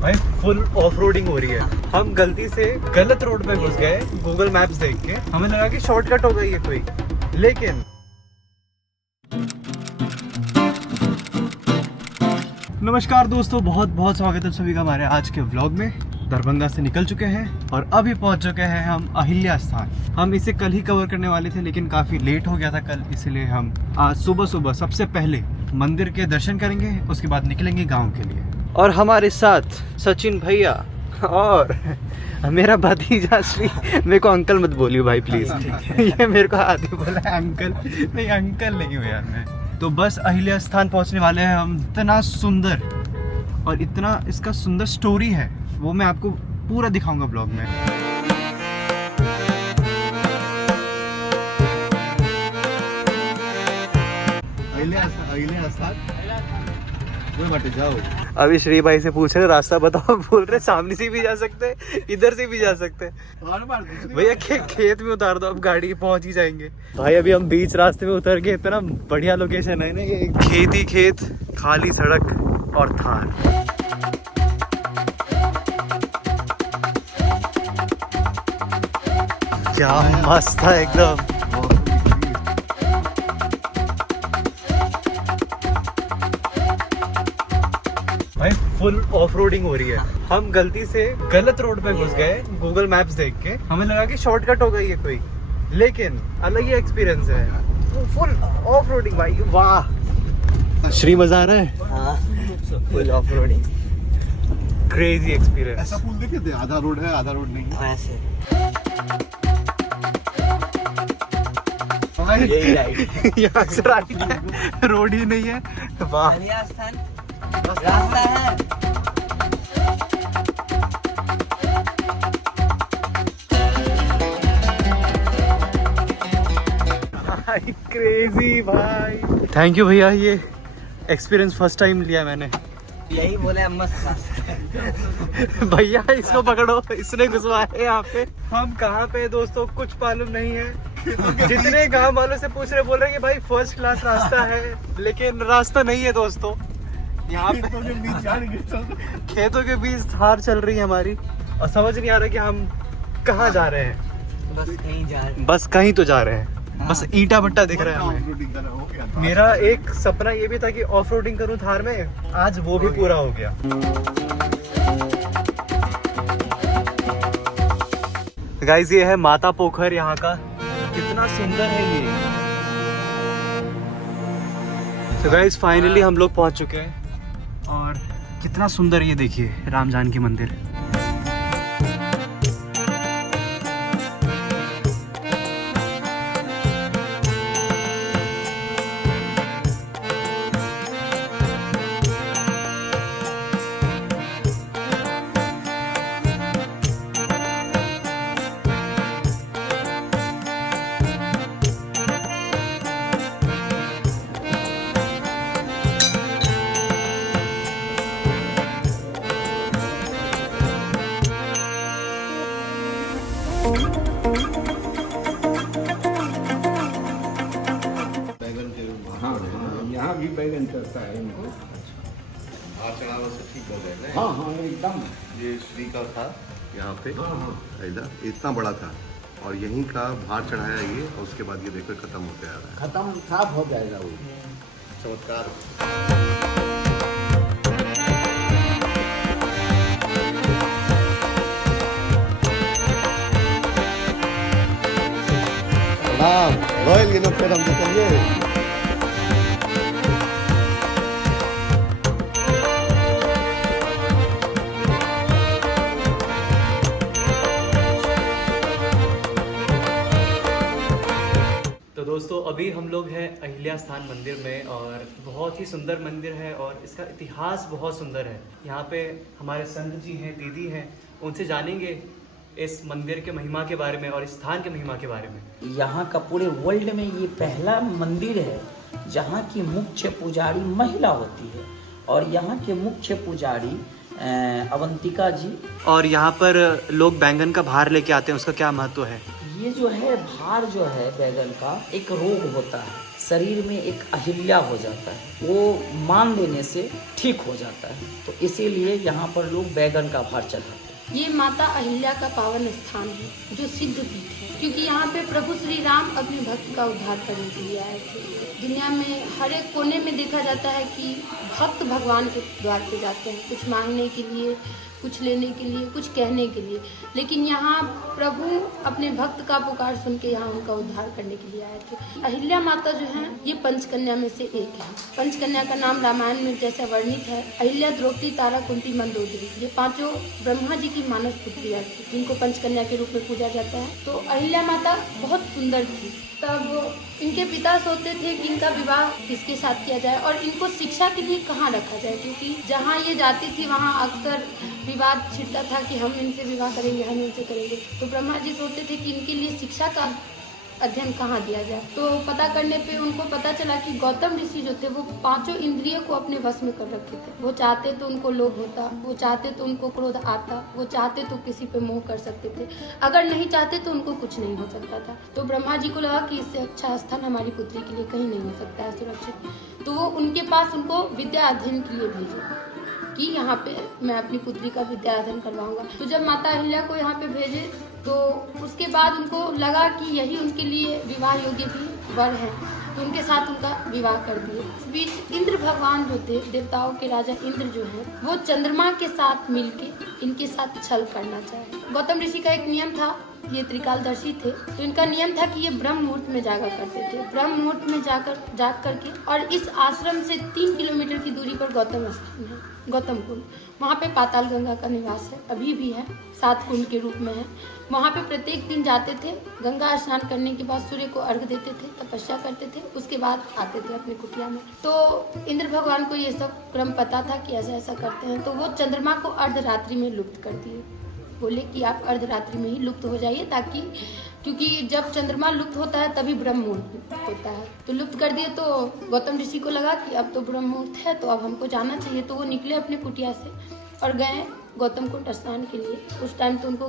भाई full off roading हो रही है। हम गलती से गलत रोड पे घुस गए गूगल मैप्स देख के। हमें लगा कि शॉर्टकट हो गई है कोई, लेकिन नमस्कार दोस्तों, बहुत बहुत स्वागत है सभी का हमारे आज के व्लॉग में। दरभंगा से निकल चुके हैं और अभी पहुंच चुके हैं हम अहिल्या स्थान। हम इसे कल ही कवर करने वाले थे, लेकिन काफ़ी लेट हो गया था कल, इसलिए हम आज सुबह सुबह सबसे पहले मंदिर के दर्शन करेंगे, उसके बाद निकलेंगे गांव के लिए। और हमारे साथ सचिन भैया और मेरा भतीजा श्री। मेरे को अंकल मत बोलियो भाई प्लीज। ये मेरे को आदि बोला है अंकल। नहीं अंकल नहीं हूँ यार मैं। तो बस अहिल्या स्थान पहुंचने वाले हैं हम। इतना सुंदर और इतना इसका सुंदर स्टोरी है, वो मैं आपको पूरा दिखाऊंगा ब्लॉग में। अहिल्या स्थान जाओ। अभी श्री भाई से पूछ रहे रास्ता बताओ, बोल रहे सामने से भी जा सकते, इधर से भी जा सकते। भैया खेत में उतार दो, अब गाड़ी पहुंच ही जाएंगे। भाई अभी हम बीच रास्ते में उतर के, इतना बढ़िया लोकेशन है ना ये। खेत ही खेत, खाली सड़क और थार। क्या मस्त था एकदम। भाई फुल ऑफ रोडिंग हो रही है। हम गलती से गलत रोड पे घुस गए गूगल मैप्स देख के। हमें लगा कि शॉर्टकट हो गई है कोई, लेकिन अलग ही एक्सपीरियंस है। फुल ऑफ रोडिंग भाई, वाह। श्री मजा आ रहा है। हाँ, full off roading, crazy experience. ऐसा पुल देखे थे, आधा रोड है आधा रोड नहीं है। ऐसे यहाँ से राइट है, रोड ही नहीं है। वाह, रास्ता है। भाई क्रेजी भाई। थैंक यू भैया, ये एक्सपीरियंस फर्स्ट टाइम लिया मैंने। यही बोले मस्त। भैया इसको पकड़ो, इसने घुसवाया यहाँ पे। हम कहाँ पे दोस्तों कुछ मालूम नहीं है। जितने गांव वालों से पूछ रहे, बोल रहे कि भाई फर्स्ट क्लास रास्ता है, लेकिन रास्ता नहीं है दोस्तों। यहाँ पे खेतों के बीच थार चल रही है हमारी, और समझ नहीं आ रहा कि हम कहाँ जा रहे हैं। बस कहीं जा रहे हैं, बस कहीं तो जा रहे हैं। बस ईंटा भट्टा दिख रहा है हमें। मेरा एक सपना ये भी था कि ऑफ रोडिंग करूँ थार में, आज वो भी पूरा हो गया। गाइस ये है माता पोखर यहाँ का, कितना सुंदर है ये। तो गाइस फाइनली हम लोग पहुँच चुके हैं, और कितना सुंदर ये देखिए राम जानकी मंदिर। यहाँ भी बैगन चढ़ता है इनको। भार चढ़ावा से ठीक हो गए ना। हाँ हाँ एकदम। ये श्री का था यहाँ पे। हाँ हाँ इधर इतना बड़ा था, और यहीं का भार चढ़ाया ये, और उसके बाद ये देखो खत्म होते आ रहा है। खत्म साफ हो जाएगा वो। चमत्कार। प्रणाम रॉयल गिनो फिर हम चलिए। तो दोस्तों अभी हम लोग हैं अहिल्या स्थान मंदिर में, और बहुत ही सुंदर मंदिर है, और इसका इतिहास बहुत सुंदर है। यहाँ पे हमारे संत जी हैं, दीदी हैं, उनसे जानेंगे इस मंदिर के महिमा के बारे में और इस स्थान के महिमा के बारे में। यहाँ का पूरे वर्ल्ड में ये पहला मंदिर है जहाँ की मुख्य पुजारी महिला होती है, और यहाँ के मुख्य पुजारी अवंतिका जी। और यहाँ पर लोग बैंगन का भार लेके आते हैं, उसका क्या महत्व है? ये जो है भार जो है बैगन का एक रोग होता है, शरीर में एक अहिल्या हो जाता है, वो मान लेने से ठीक हो जाता है। तो इसीलिए यहाँ पर लोग बैगन का भार चढ़ाते हैं। ये माता अहिल्या का पावन स्थान है जो सिद्ध पीठ है, क्योंकि यहाँ पे प्रभु श्री राम अपने भक्त का उद्धार करने के लिए आए थे। दुनिया में हर एक कोने में देखा जाता है कि भक्त भगवान के द्वार पे जाते हैं, कुछ मांगने के लिए, कुछ लेने के लिए, कुछ कहने के लिए, लेकिन यहाँ प्रभु अपने भक्त का पुकार सुन के यहाँ उनका उद्धार करने के लिए आए थे। अहिल्या माता जो है ये पंचकन्या में से एक है। पंचकन्या का नाम रामायण में जैसा वर्णित है, अहिल्या, द्रौपदी, तारा, कुंती, मंदोदरी, ये पांचों ब्रह्मा जी की मानस पुत्रियाँ थी जिनको पंचकन्या के रूप में पूजा जाता है। तो अहिल्या माता बहुत सुंदर थी। तब इनके पिता सोचते थे कि इनका विवाह किसके साथ किया जाए और इनको शिक्षा के लिए कहाँ रखा जाए, क्योंकि जहाँ ये जाती थी वहाँ अक्सर विवाद छिड़ता था कि हम इनसे विवाह करेंगे, हम इनसे करेंगे। तो ब्रह्मा जी सोचते थे कि इनके लिए शिक्षा का अध्ययन कहाँ दिया जाए। तो पता करने पे उनको पता चला कि गौतम ऋषि जो थे वो पांचों इंद्रियों को अपने वश में कर रखे थे। वो चाहते तो उनको लोभ होता, वो चाहते तो उनको क्रोध आता, वो चाहते तो किसी पे मोह कर सकते थे, अगर नहीं चाहते तो उनको कुछ नहीं हो सकता था। तो ब्रह्मा जी को लगा कि इससे अच्छा स्थान हमारी पुत्री के लिए कहीं नहीं हो सकता है सुरक्षित। तो वो उनके पास उनको विद्या अध्ययन के लिए भेजे कि यहाँ पे मैं अपनी पुत्री का विद्या अध्ययन करवाऊंगा। तो जब माता अहिल्या को यहाँ पे भेजे तो उसके बाद उनको लगा कि यही उनके लिए विवाह योग्य भी वर है, तो उनके साथ उनका विवाह कर दिए। इस बीच इंद्र भगवान जो थे, देवताओं के राजा इंद्र जो हैं, वो चंद्रमा के साथ मिलके इनके साथ छल करना चाहे। गौतम ऋषि का एक नियम था, ये त्रिकालदर्शी थे, तो इनका नियम था कि ये ब्रह्म मुहूर्त में जागा करते थे। ब्रह्म मुहूर्त में जाग करके, और इस आश्रम से 3 किलोमीटर की दूरी पर गौतम स्थान है, गौतम कुंड। वहाँ पे पाताल गंगा का निवास है, अभी भी है, 7 कुंड के रूप में है। वहाँ पे प्रत्येक दिन जाते थे, गंगा स्नान करने के बाद सूर्य को अर्घ देते थे, तपस्या करते थे, उसके बाद आते थे अपने कुटिया में। तो इंद्र भगवान को ये सब क्रम पता था कि ऐसा ऐसा करते हैं, तो वो चंद्रमा को अर्धरात्रि में लुप्त कर दिए। बोले कि आप अर्धरात्रि में ही लुप्त हो जाइए, ताकि क्योंकि जब चंद्रमा लुप्त होता है तभी ब्रह्म मुहूर्त होता है। तो लुप्त कर दिए। तो गौतम ऋषि को लगा कि अब तो ब्रह्म मुहूर्त है, तो अब हमको जाना चाहिए। तो वो निकले अपने कुटिया से और गए गौतम कुंड स्नान के लिए। उस टाइम तो उनको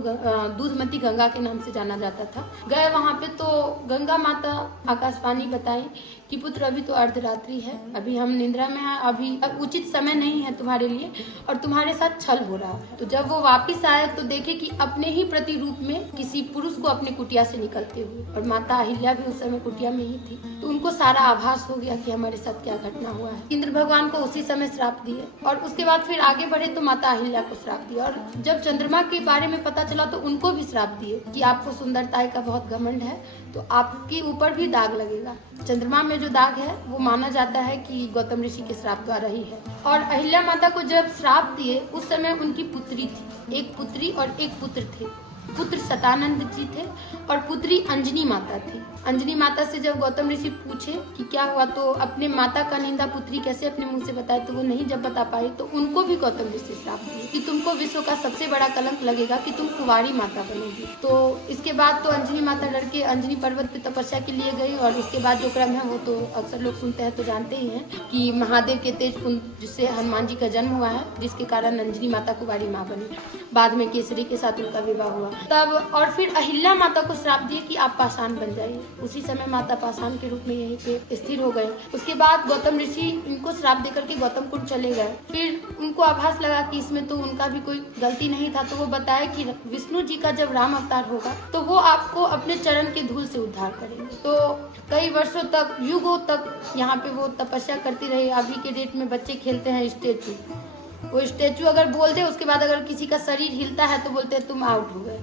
दूधमती गंगा के नाम से जाना जाता था। गए वहाँ पे तो गंगा माता आकाशवाणी बताई कि पुत्र अभी तो अर्धरात्रि है, अभी हम निद्रा में हैं, अभी उचित समय नहीं है तुम्हारे लिए और तुम्हारे साथ छल हो रहा है। तो जब वो वापिस आए तो देखे कि अपने ही प्रतिरूप में किसी पुरुष को अपने कुटिया से निकलते हुए, और माता अहिल्या भी उस समय कुटिया में ही थी। तो उनको सारा आभास हो गया कि हमारे साथ क्या घटना हुआ है। इंद्र भगवान को उसी समय श्राप दिए और उसके बाद फिर आगे बढ़े तो माता अहिल्या को श्राप दिया। और जब चंद्रमा के बारे में पता चला तो उनको भी श्राप दिए कि आपको सुंदरता का बहुत घमंड है, तो आपके ऊपर भी दाग लगेगा। चंद्रमा में जो दाग है वो माना जाता है कि गौतम ऋषि के श्राप द्वारा ही है। और अहिल्या माता को जब श्राप दिए उस समय उनकी पुत्री थी, एक पुत्री और एक पुत्र थे। पुत्र सतानंद जी थे और पुत्री अंजनी माता थी। अंजनी माता से जब गौतम ऋषि पूछे कि क्या हुआ, तो अपने माता का निंदा पुत्री कैसे अपने मुंह से बताए, तो वो नहीं जब बता पाई तो उनको भी गौतम ऋषि श्राप दिए कि तुमको विश्व का सबसे बड़ा कलंक लगेगा कि तुम कुंवारी माता बनेगी। तो इसके बाद तो अंजनी माता डर के अंजनी पर्वत पे तपस्या के लिए गई। और उसके बाद जो क्रम है वो तो अक्सर लोग सुनते हैं तो जानते ही हैं कि महादेव के तेज पुंज से हनुमान जी का जन्म हुआ है, जिसके कारण अंजनी माता कुंवारी माँ बनी। बाद में केसरी के साथ उनका विवाह हुआ तब। और फिर अहिल्या माता को श्राप दिए कि आप पाषाण बन जाइए। उसी समय माता पाषाण के रूप में यहीं पे स्थिर हो गए। उसके बाद गौतम ऋषि इनको श्राप देकर के गौतम कुंड चले गए। फिर उनको आभास लगा कि इसमें तो उनका भी कोई गलती नहीं था, तो वो बताया कि विष्णु जी का जब राम अवतार होगा तो वो आपको अपने चरण के धूल से उद्धार करेंगे। तो कई वर्षों तक, युगों तक यहाँ पे वो तपस्या करती रही। अभी के डेट में बच्चे खेलते हैं स्टेचू, वो स्टेचू अगर बोल दे उसके बाद अगर किसी का शरीर हिलता है तो बोलते हैं तुम आउट हो गए,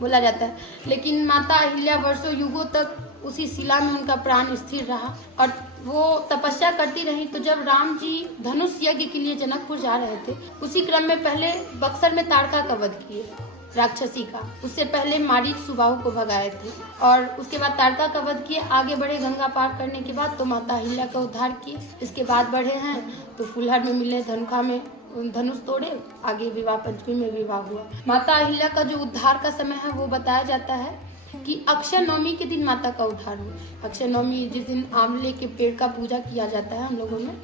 बोला जाता है। लेकिन माता अहिल्या वर्षों युगों तक उसी शिला में उनका प्राण स्थिर रहा और वो तपस्या करती रही। तो जब राम जी धनुष यज्ञ के लिए जनकपुर जा रहे थे, उसी क्रम में पहले बक्सर में ताड़का का वध किए, राक्षसी का। उससे पहले मारीच सुबाहु को भगाए थे और उसके बाद ताड़का का वध किए। आगे बढ़े गंगा पार करने के बाद तो माता अहिल्या का उद्धार किए। इसके बाद बढ़े हैं तो फुलहर में मिले, धनुखा में धनुष तोड़े, आगे विवाह पंचमी में विवाह हुआ। माता अहिल्या का जो उद्धार का समय है वो बताया जाता है कि अक्षय नवमी के दिन माता का उद्धार हुआ। अक्षय नवमी जिस दिन आंवले के पेड़ का पूजा किया जाता है हम लोगों में,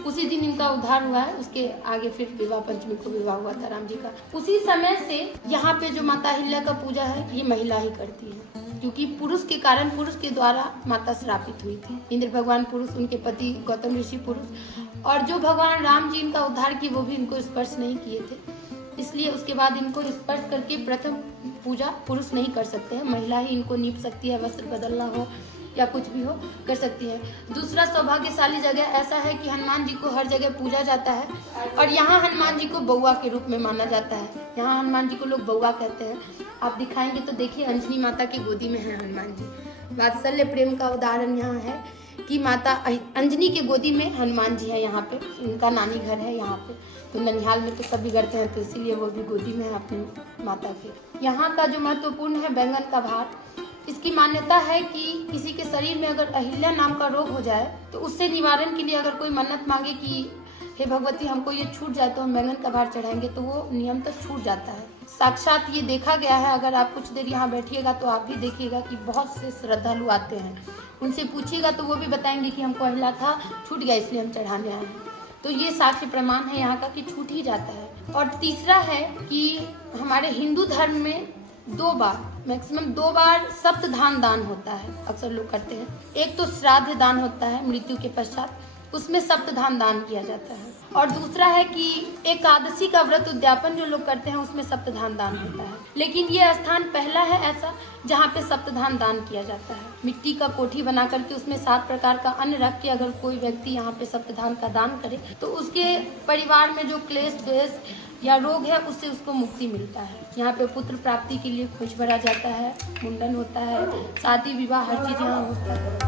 उसी दिन इनका उद्धार हुआ है। उसके आगे फिर विवाह पंचमी को विवाह हुआ था राम जी का। उसी समय से यहाँ पे जो माता अहिल्या का पूजा है ये महिला ही करती है, क्योंकि पुरुष के कारण, पुरुष के द्वारा माता श्रापित हुई थी। इंद्र भगवान पुरुष, उनके पति गौतम ऋषि पुरुष, और जो भगवान राम जी इनका उद्धार किए वो भी इनको स्पर्श नहीं किए थे, इसलिए उसके बाद इनको स्पर्श करके प्रथम पूजा पुरुष नहीं कर सकते हैं, महिला ही इनको नीप सकती है, वस्त्र बदलना हो या कुछ भी हो कर सकती है। दूसरा सौभाग्यशाली जगह ऐसा है कि हनुमान जी को हर जगह पूजा जाता है, और यहाँ हनुमान जी को बउआ के रूप में माना जाता है। यहाँ हनुमान जी को लोग बउआ कहते हैं। आप दिखाएंगे तो देखिए, अंजनी माता की गोदी में है हनुमान जी। वात्सल्य प्रेम का उदाहरण यहाँ है कि माता अंजनी के गोदी में हनुमान जी है। यहाँ पे इनका नानी घर है यहाँ पे, तो ननिहाल में तो सभी करते हैं, तो इसीलिए वो भी गोदी में है अपनी माता के। यहाँ का जो महत्वपूर्ण है बैंगन का भात, इसकी मान्यता है कि किसी के शरीर में अगर अहिल्या नाम का रोग हो जाए तो उससे निवारण के लिए अगर कोई मन्नत मांगे कि हे भगवती हमको ये छूट जाए तो हम बैंगन का भात चढ़ाएंगे, तो वो नियम तक छूट जाता है। साक्षात ये देखा गया है। अगर आप कुछ देर यहाँ बैठिएगा तो आप भी देखिएगा कि बहुत से श्रद्धालु आते हैं, उनसे पूछिएगा तो वो भी बताएंगे कि हमको अहिल्या था, छूट गया इसलिए हम चढ़ाने आए हैं। तो ये साक्ष्य प्रमाण है यहाँ का कि छूट ही जाता है। और तीसरा है कि हमारे हिंदू धर्म में 2 बार, मैक्सिमम 2 बार सप्तधान दान होता है, अक्सर लोग करते हैं। एक तो श्राद्ध दान होता है मृत्यु के पश्चात, उसमें सप्तधान दान किया जाता है। और दूसरा है कि एकादशी का व्रत उद्यापन जो लोग करते हैं उसमें सप्तधान दान होता है। लेकिन ये स्थान पहला है ऐसा जहाँ पे सप्तधान दान किया जाता है। मिट्टी का कोठी बना करके उसमें 7 प्रकार का अन्न रख के अगर कोई व्यक्ति यहाँ पे सप्तधान का दान करे तो उसके परिवार में जो क्लेश द्वेष या रोग है उससे उसको मुक्ति मिलता है। यहाँ पे पुत्र प्राप्ति के लिए खोज भरा जाता है, मुंडन होता है, शादी विवाह हर चीज यहाँ होता है।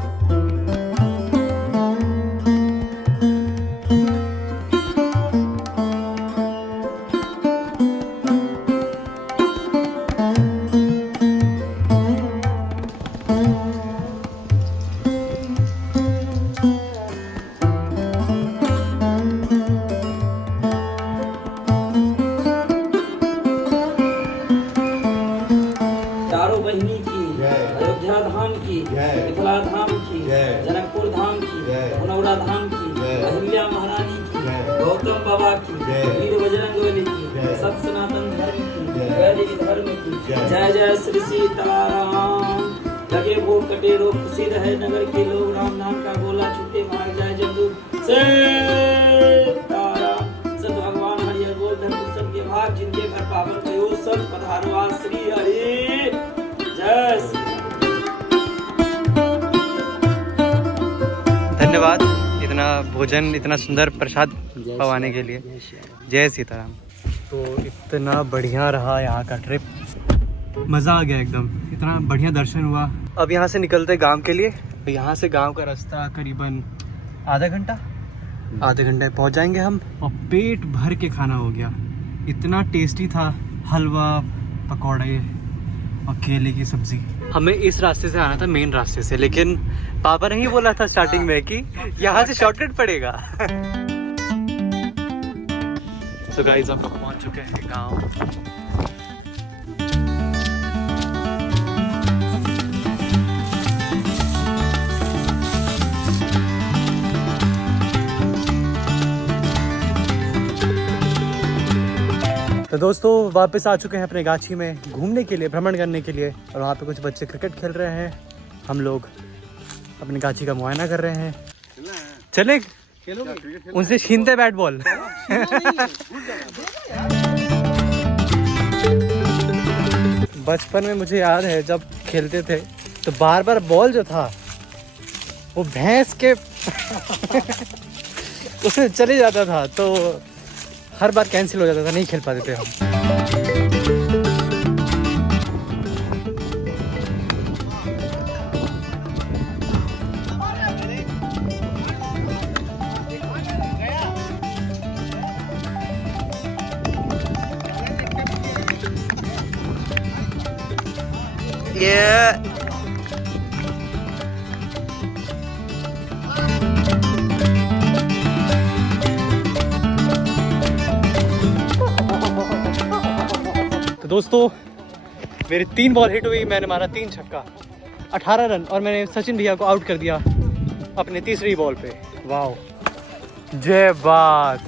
चारों बहिनी की, अयोध्या धाम की, मिथिला धाम की, जनकपुर धाम की, धनौरा धाम की, अहिल्या महारानी की, गौतम बाबा की, वीर बजरंगबली की, सत सनातन धर्म की, वैदिक धर्म की। जय जय श्री सीताराम। लगे वो कटे रोग खुशी रहे नगर के लोग, राम नाम का गोला छूटे भाग जाए जब सीताराम। सत भगवान हरिहर बोल धर्म सबके भाग, जिनके घर पावन भयो सब पधारो श्री हरि। जय श्री धन्यवाद इतना भोजन, इतना सुंदर प्रसाद पवाने के लिए। जय सीताराम। तो इतना बढ़िया रहा यहाँ का ट्रिप, मज़ा आ गया एकदम, इतना बढ़िया दर्शन हुआ। अब यहाँ से निकलते गांव के लिए। तो यहाँ से गांव का रास्ता करीबन आधे घंटे में पहुँच जाएंगे हम। और पेट भर के खाना हो गया, इतना टेस्टी था, हलवा, पकौड़े और केले की सब्जी। हमें इस रास्ते से आना था, मेन रास्ते से, लेकिन पापा ने ही बोला था स्टार्टिंग में कि यहाँ से शॉर्टकट पड़ेगा। तो गाइस हम लोग पहुँच चुके हैं गाँव। तो दोस्तों वापस आ चुके हैं अपने गाछी में घूमने के लिए, भ्रमण करने के लिए। और वहाँ पे कुछ बच्चे क्रिकेट खेल रहे हैं, हम लोग अपनी गाछी का मुआयना कर रहे हैं। चले उनसे छीनते बैट बॉल। बचपन में मुझे याद है जब खेलते थे तो बार बार बॉल जो था वो भैंस के उसमें चले जाता था, तो हर बार कैंसिल हो जाता था, नहीं खेल पाते थे हम। तो दोस्तों मेरी 3 बॉल हिट हुई, मैंने मारा 3 छक्का, 18 रन, और मैंने सचिन भैया को आउट कर दिया अपने तीसरी बॉल पे। वाह, जय बात।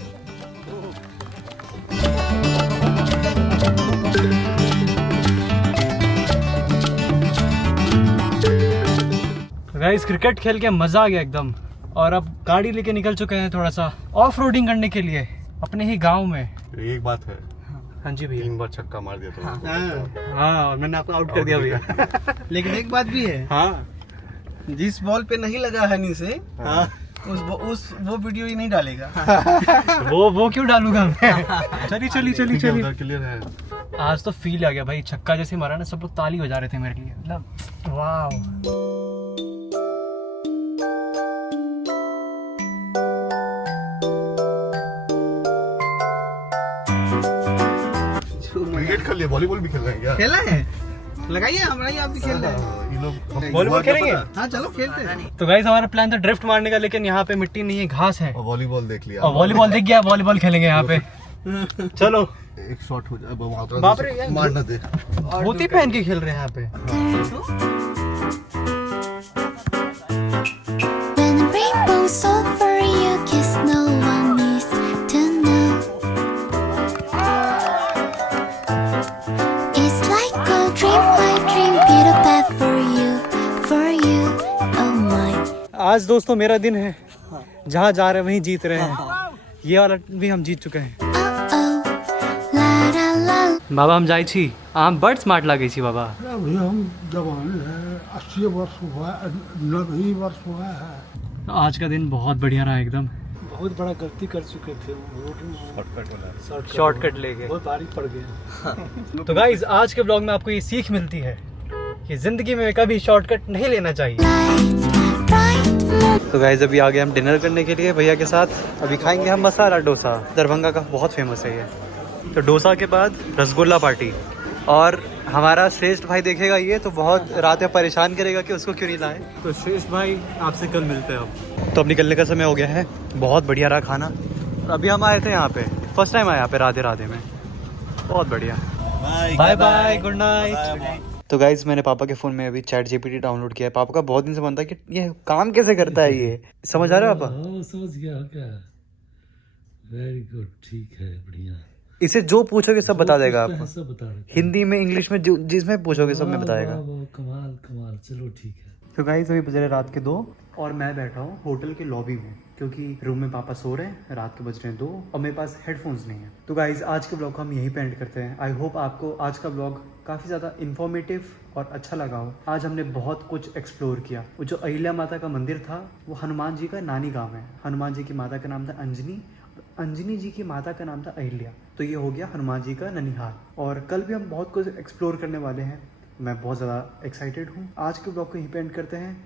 गाइस क्रिकेट खेल के मजा आ गया एकदम, और अब गाड़ी लेके निकल चुके हैं थोड़ा सा ऑफ रोडिंग करने के लिए अपने ही गांव में। एक बात है, हाँ जी भैया। 3 बार छक्का मार दिया तो हाँ, और मैंने आपको आउट कर दिया भैया। लेकिन एक बात भी है, हाँ जिस बॉल पे नहीं लगा हनी से, हाँ वो वीडियो ही नहीं डालेगा। वो क्यों डालूंगा मैं। चली क्लियर है। आज तो फील आ गया भाई, छक्का जैसे मारा ना, सब लोग ताली बजा रहे थे मेरे लिए, मतलब वाह। क्रिकेट खेल लिया, वॉलीबॉल भी खेल रहे हैं क्या? खेला है, लगाइए हमारा ही, आप भी खेल रहे हैं। ये लोग वॉलीबॉल खेलेंगे? हाँ चलो खेलते हैं। तो गाइस हमारा प्लान था ड्रिफ्ट मारने का, लेकिन यहाँ पे मिट्टी नहीं है, घास है, और वॉलीबॉल देख लिया। और वॉलीबॉल दिख गया, वॉलीबॉल खेलेंगे यहाँ पे। चलो। एक शॉट हो जाए, बाप रे यार, मारना दे। धोती पहन के खेल रहे हैं यहाँ पे। When the rainbow's over, you kiss, no one needs to know. It's like a dream, I dream, beat a path for you, oh my. आज दोस्तों मेरा दिन है, जहाँ जा रहे हैं वहीं जीत रहे हैं। ये वाला भी हम जीत चुके हैं। La la la. बाबा हम जाइ छी, अहाँ बड स्मार्ट लागै छी बाबा। अभी हम जवान हैं, 80 वर्ष हुआ है, 90 वर्ष हुआ है। आज का दिन बहुत बढ़िया रहा एकदम। बहुत बड़ा गलती कर चुके थे, रोड में शॉर्टकट लेके बहुत भारी पड़ गया। तो गाइज आज के ब्लॉग में आपको ये सीख मिलती है कि जिंदगी में कभी शॉर्टकट नहीं लेना चाहिए। तो गाइज अभी आ गए हम डिनर करने के लिए भैया के साथ। अभी खाएंगे हम मसाला डोसा, दरभंगा का बहुत फेमस है ये। तो डोसा के बाद रसगुल्ला पार्टी, और हमारा श्रेष्ठ भाई देखेगा ये तो बहुत रात में परेशान करेगा कि उसको क्यों नहीं लाए। तो श्रेष्ठ भाई आपसे कल मिलते हैं अब। तो अब निकलने का समय हो गया है, बहुत बढ़िया रहा खाना। और अभी हम आए थे यहाँ पे, फर्स्ट टाइम आए यहाँ पे राधे राधे में, बहुत बढ़िया। Bye bye, good night. तो गाइज मैंने पापा के फ़ोन में अभी चैट जीपीटी डाउनलोड किया है। पापा का बहुत दिन से बनता है कि ये काम कैसे करता है, ये समझ आ रहा है पापा? समझ गया क्या? वेरी गुड, ठीक है, बढ़िया। इसे जो पूछोगे सब बता देगा आपको, सब बता रहे, हिंदी में इंग्लिश में जिसमें पूछोगे सब में बताएगा। कमाल कमाल, चलो ठीक है। तो गाइस अभी बज रहे रात के 2 और मैं बैठा हूँ होटल के लॉबी में, क्योंकि रूम में पापा सो रहे हैं, रात के बज रहे हैं 2 और मेरे पास हेडफोन्स नहीं है। तो गाइस आज के ब्लॉग को हम यहीं पे एंड करते हैं। आई होप आपको आज का ब्लॉग काफ़ी ज़्यादा इन्फॉर्मेटिव और अच्छा लगा हो। आज हमने बहुत कुछ एक्सप्लोर किया। वो जो अहिल्या माता का मंदिर था वो हनुमान जी का नानी गाँव है। हनुमान जी की माता का नाम था अंजनी, अंजनी जी की माता का नाम था अहिल्या। तो ये हो गया हनुमान जी का ननिहाल। और कल भी हम बहुत कुछ एक्सप्लोर करने वाले हैं। मैं बहुत ज़्यादा एक्साइटेड हूँ। आज के ब्लॉग को यहीं पे एंड करते हैं।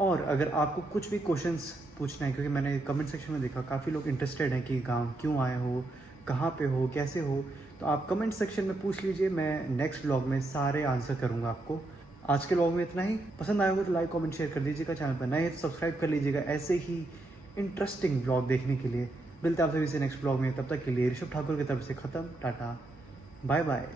और अगर आपको कुछ भी क्वेश्चंस पूछना है, क्योंकि मैंने कमेंट सेक्शन में देखा काफ़ी लोग इंटरेस्टेड हैं कि गांव क्यों आए हो, कहाँ पे हो, कैसे हो, तो आप कमेंट सेक्शन में पूछ लीजिए। मैं नेक्स्ट ब्लॉग में सारे आंसर करूँगा आपको। आज के ब्लॉग में इतना ही। पसंद आया होगा तो लाइक कमेंट शेयर कर दीजिएगा। चैनल पर नए हैं तो सब्सक्राइब कर लीजिएगा ऐसे ही इंटरेस्टिंग ब्लॉग देखने के लिए। मिलते हैं आप सभी से नेक्स्ट ब्लॉग में। तब तक के लिए ऋषभ ठाकुर की तरफ से ख़त्म। Tata, bye bye.